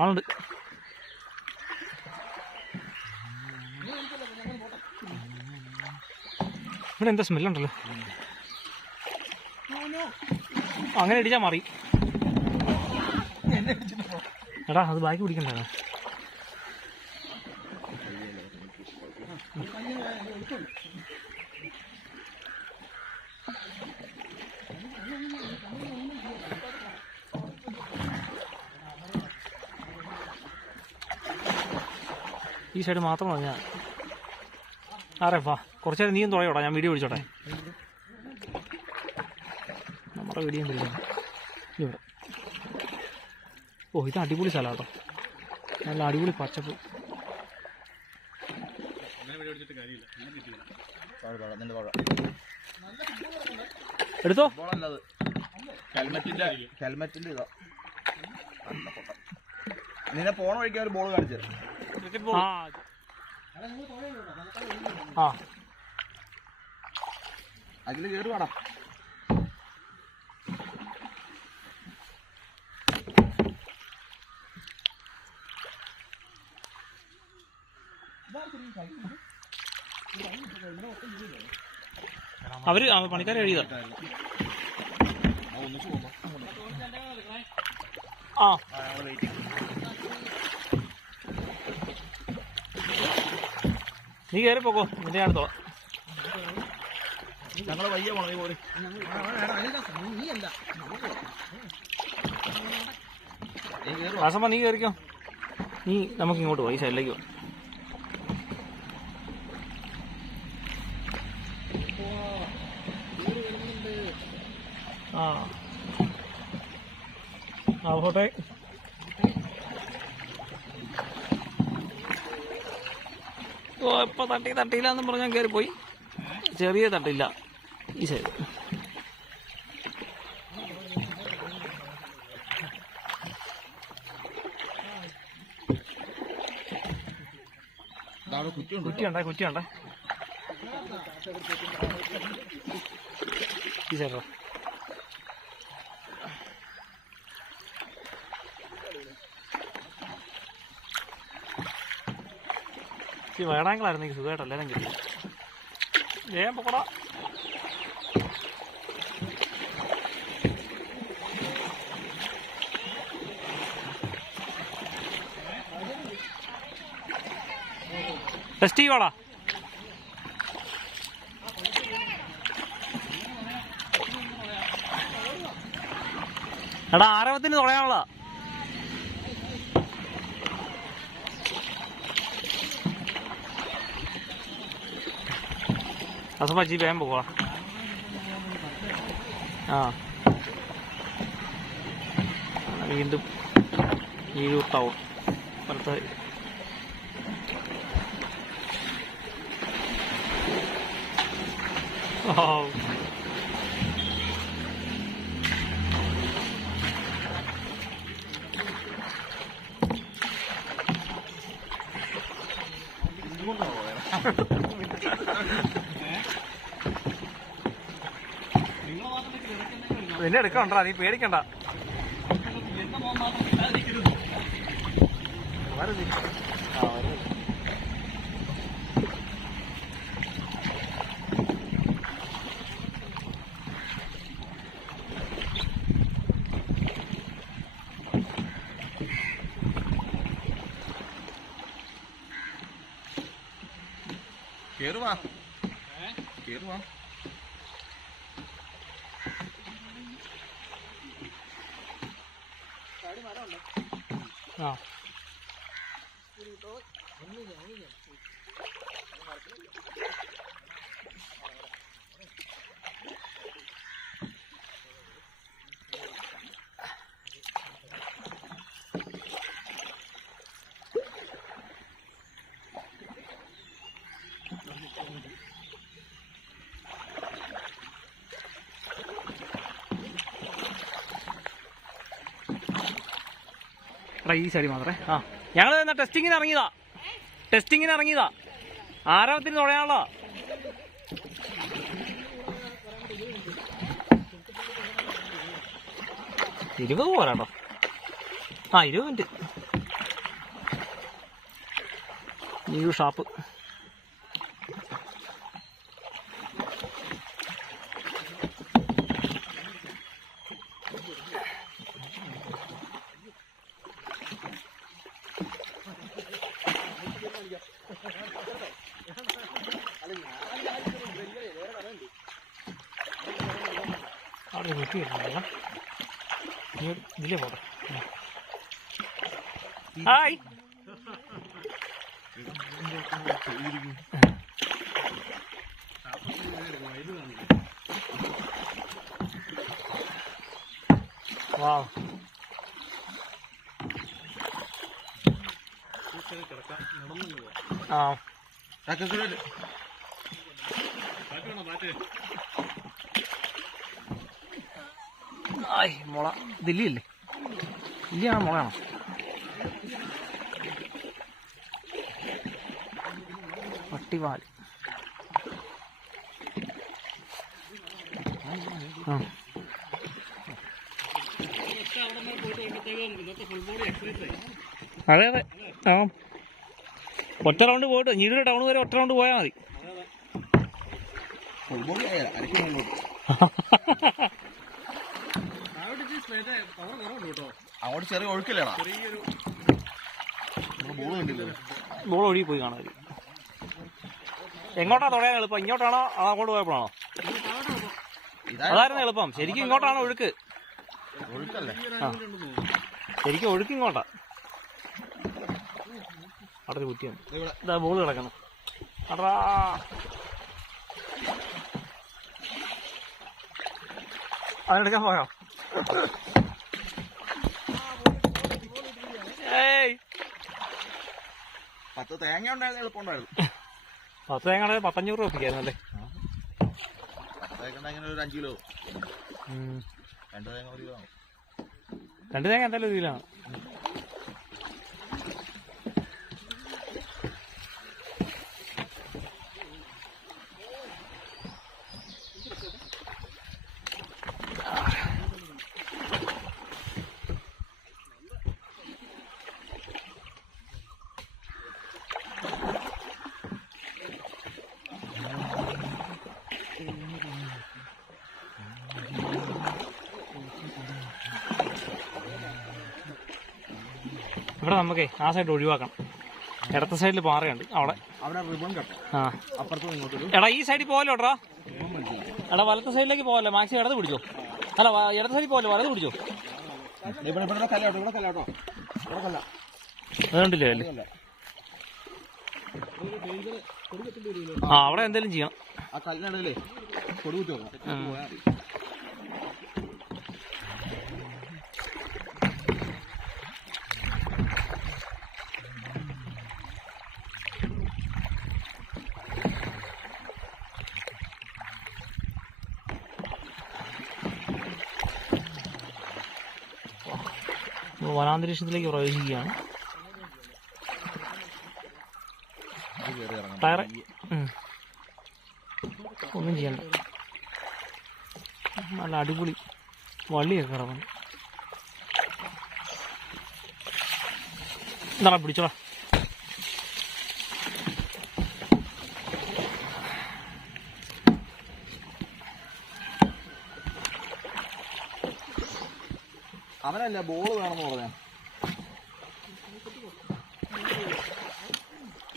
ആളുണ്ട്. ഇവിടെ എന്താ സ്മെല്ലുണ്ടല്ലോ. അങ്ങനെ ഇടിച്ചാൽ മാറി. എടാ അത് ബാക്കി പിടിക്കണ്ടേ. ഈ സൈഡ് മാത്രം ഞാൻ ആരേപ്പാ കുറച്ച് നേരം നീയും തുഴയോടാ, ഞാൻ വീഡിയോ പിടിച്ചോട്ടെ. നമ്മുടെ വീഡിയോ പിടിക്കണം ഇവിടെ. ഓ ഇത് അടിപൊളി സ്ഥലം കേട്ടോ, നല്ല അടിപൊളി പച്ചപ്പ്. എടുത്തോ. ഹെൽമെറ്റിന്റെ ഇതാ. നിന്നെ പോണ വഴിക്കാൻ ഒരു ബോൾ കാണിച്ചു. അതില് കേറി വേണം. അവര് പണിക്കാരെ എഴുതിയതാ. നീ കയറി പോക്കോ, നിന്റെ ഞാൻ എടുത്തോളാം. ഞങ്ങള് വയ്യ പോണേ പോലെ. ആസമ്മ നീ കയറിക്കോ. നീ നമുക്ക് ഇങ്ങോട്ട് പോയി സൈഡിലേക്ക് പോ. പോട്ടെ. ഓ ഇപ്പൊ തട്ടിയില്ല എന്ന് പറഞ്ഞാൽ കയറി പോയി. ചെറിയ തട്ടില്ല ഈ സൈഡ്. കുറ്റിയുണ്ടേ ഈ സൈഡോ. ഈ വേടാങ്കളായിരുന്നു എനിക്ക് സുഖമായിട്ട് എല്ലാവരും കിട്ടി. വേഗം പൊക്കടാ. ടെസ്റ്റ് ചെയ്യുവാടാ. എടാ ആരവത്തിന് തുഴയാനുള്ള. അസമാച്ചി വേഗം പോവാ. വീണ്ടും ഈ റൂട്ടാവും വലത്തെ. നിന്നെ എടുക്കണ്ടാ, നീ പേടിക്കണ്ട. കേറുവാ കേറുവാ. ഈ സൈഡ് മാത്രമേ. ഞങ്ങൾ എന്നാ ടെസ്റ്റിങ്ങിന് ഇറങ്ങിയതാ. ആരവത്തിന് തുഴയാണല്ലോ. ഇരുപത് പോരാട്ടോ. ആ 20 മിനിറ്റ്. New shop. അവിടെ കുട്ടിയില്ല, ഇതിലേ പോട്ടെ. ഹായ്. വാ ആ ആയ് മുള. ദില്ലിയല്ലേ? ദില്ലിയാണോ മുളയാണോ? പട്ടിവാൽ. ആ അതെ അതെ. ആ ഒറ്റ റൗണ്ട് പോയിട്ട് ഞീടൂർ ടൗൺ വരെ ഒറ്റ റൗണ്ട് പോയാൽ മതി. അങ്ങോട്ട് ചെറിയ ഒഴുക്കില്ലേടാ, ബോൾ ഒഴുകി പോയി കാണാൻ. എങ്ങോട്ടാ തുടയാൻ എളുപ്പം? ഇങ്ങോട്ടാണോ അങ്ങോട്ട് പോയപ്പോഴാണോ? അതായിരുന്നു എളുപ്പം. ശരിക്കും ഇങ്ങോട്ടാണോ ഒഴുക്ക്? ഒഴുക്കല്ലേ? ആ ശരിക്കും ഒഴുക്ക് ഇങ്ങോട്ടാ. അവിടെ ഒരു കുറ്റിയാണ്. ഇതാ ബോൾ കിടക്കണം. അടാ അതിനെടുക്കാൻ പോയോ? ഏയ് 10 തേങ്ങ ഉണ്ടായിരുന്നു, എളുപ്പമുണ്ടായിരുന്നു. 10 തേങ്ങ 1500 രൂപ ഒപ്പിക്കായിരുന്നു അല്ലേ? 10 തേങ്ങ ഉണ്ടെങ്കിൽ ഒരു 5 കിലോ. 2 തേങ്ങ 1 കിലോ. 2 തേങ്ങ എന്തായാലും 1 കിലോ ആണ്. ഇവിടെ നമുക്കേ ആ സൈഡ് ഒഴിവാക്കണം. ഇടത്തെ സൈഡിൽ പാറയുണ്ട് അവിടെ. ആ എടാ ഈ സൈഡിൽ പോകല്ലോ എടാ. എടാ വലത്തെ സൈഡിലേക്ക് പോകല്ലോ. മാക്സിമം ഇടത് പിടിച്ചോ. അല്ല ഇടത്തെ സൈഡിൽ പോകല്ലോ, വലത് പിടിച്ചോ. അതുകൊണ്ടില്ലേ അല്ലേ? ആ അവിടെ എന്തെങ്കിലും ചെയ്യണം. ആ കല്ലിനടയിലേ കൊടുത്തു വനാന്തരീക്ഷത്തിലേക്ക് പ്രവേശിക്കുകയാണ്. ടയറ് ഒന്നും ചെയ്യണ്ട. നല്ല അടിപൊളി വള്ളിയൊക്കെ കിടക്കുന്നു. എന്താ പിടിച്ചോടാ. അവനല്ല ബോൾ വേണമെന്ന് പറഞ്ഞ.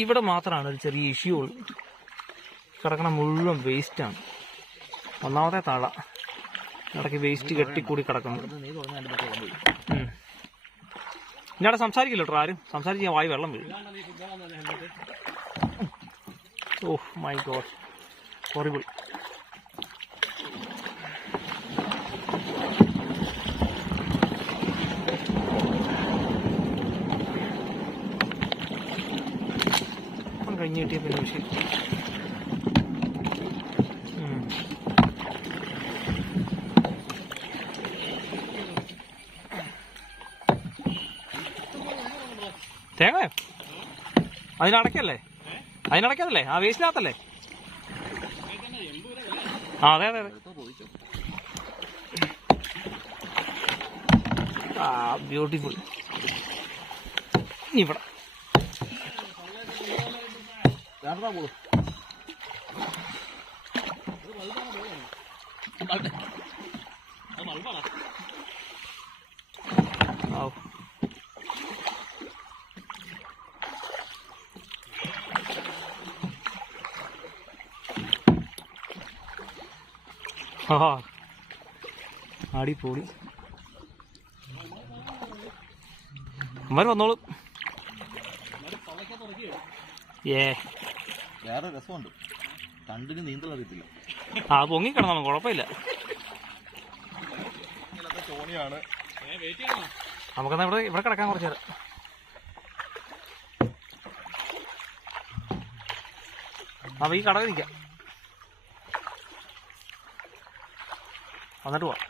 ഇവിടെ മാത്രമാണ് ഒരു ചെറിയ ഇഷ്യൂ ഉള്ളു. കിടക്കണ മുഴുവൻ വേസ്റ്റാണ്. ഒന്നാമത്തെ തള ഇടയ്ക്ക് വേസ്റ്റ് കെട്ടിക്കൂടി കിടക്കുന്നു. ഇന്നവിടെ സംസാരിക്കില്ല കേട്ടോ ആരും. സംസാരിച്ച് ഞാൻ വായി വെള്ളം വീഴും. Oh my God, horrible. കഴിഞ്ഞ് കിട്ടിയ പിന്നെ വിഷയം. തേങ്ങയോ? അതിനടക്കല്ലേ? അതിനടക്കതല്ലേ? ആ വേസ്റ്റിനകത്തല്ലേ? ആ അതെ അതെ അതെ. ആ ബ്യൂട്ടിഫുൾ. ഇവിടെ അടിപൊളി. അമ്മ വന്നോളൂ. വേറെ രസമുണ്ട്, കണ്ടിന് നീന്തൽ അറിയത്തില്ല. പൊങ്ങിക്കിടന്നു കുഴപ്പമില്ല. നമുക്കെന്നാ ഇവിടെ കിടക്കാൻ കുറച്ച് നേരം. അപ്പൊ ഈ കടവ് നിൽക്കാം, വന്നിട്ട് പോവാം.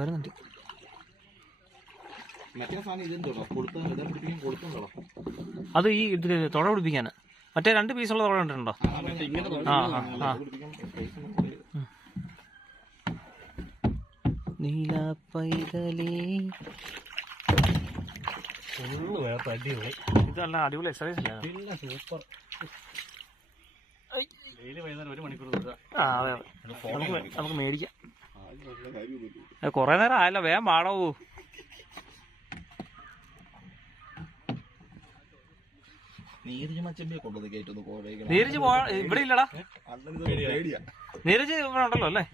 വരുന്നുണ്ട്. അത് ഈ ഇതില് തുഴ പിടിപ്പിക്കാന് മറ്റേ 2 പീസുള്ള തുഴ കണ്ടിട്ടുണ്ടോ? നീല പൈതലേ, ഇത് നല്ല അടിപൊളി എക്സസൈസ് അല്ലേ? സൂപ്പർ. അതെ, നമുക്ക് മേടിക്കാം. കൊറേ നേരം ആയല്ലോ, വേഗം പാടവൂ. നീരജ് ഇവിടെ ഇല്ലടാ. നീരജ് ഇവിടെ ഉണ്ടല്ലോ അല്ലേ?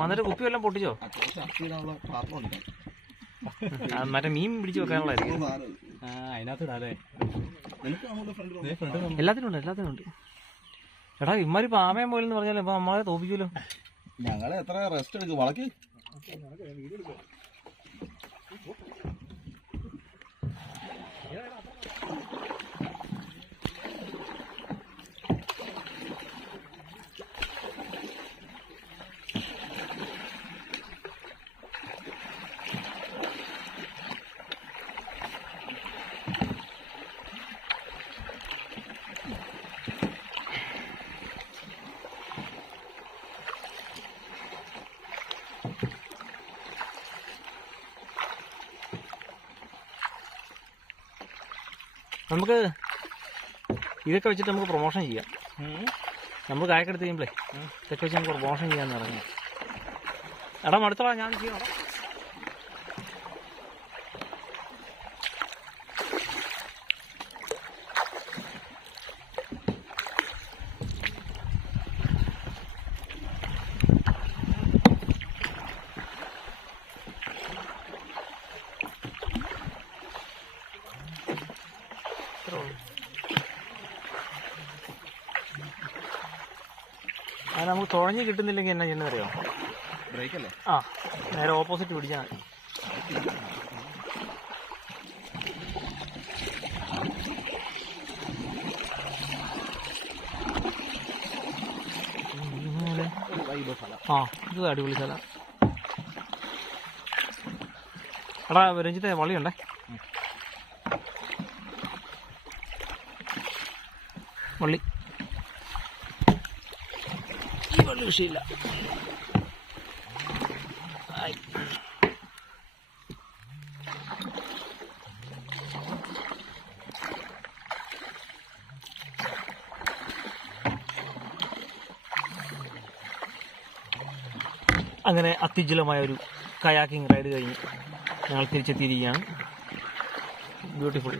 വന്നിട്ട് കുപ്പി വല്ലതും പൊട്ടിച്ചോ? മറ്റേ മീൻ പിടിച്ചു വെക്കാനുള്ളതായിരിക്കും. എല്ലാത്തിനും ഉണ്ട്. എടാ ഇമ്മാരി പാമയം പോലെന്ന് പറഞ്ഞാൽ ഇപ്പൊ നമ്മളെ തോപ്പിക്കൂലോ. ഞങ്ങളെ എത്ര റെസ്റ്റ് എടുക്കും വളക്ക്. നമുക്ക് ഇതൊക്കെ വെച്ചിട്ട് നമുക്ക് പ്രൊമോഷൻ ചെയ്യാം. നമ്മൾ കായക്കെടുത്ത് കഴിയുമ്പോഴേ ഇതൊക്കെ വെച്ച് നമുക്ക് പ്രൊമോഷൻ ചെയ്യാന്ന് പറഞ്ഞു. എടാ മടുത്തോളാം, ഞാൻ ചെയ്യണം. അത് നമുക്ക് തുഴഞ്ഞ് കിട്ടുന്നില്ലെങ്കിൽ എന്നാ ചെയ്യുന്നത് അറിയാമോ? ബ്രേക്കല്ലേ? നേരെ ഓപ്പോസിറ്റ് പിടിച്ചാൽ മതി. ഇത് അടിപൊളി സ്ഥലം. എടാ രഞ്ജിത്തെ വള്ളിയുണ്ടേ, വള്ളി വിഷയമില്ല. അങ്ങനെ അത്യുജ്വലമായ ഒരു കയാക്കിംഗ് റൈഡ് കഴിഞ്ഞ് ഞങ്ങൾ തിരിച്ചെത്തിയിരിക്കുകയാണ്. ബ്യൂട്ടിഫുൾ.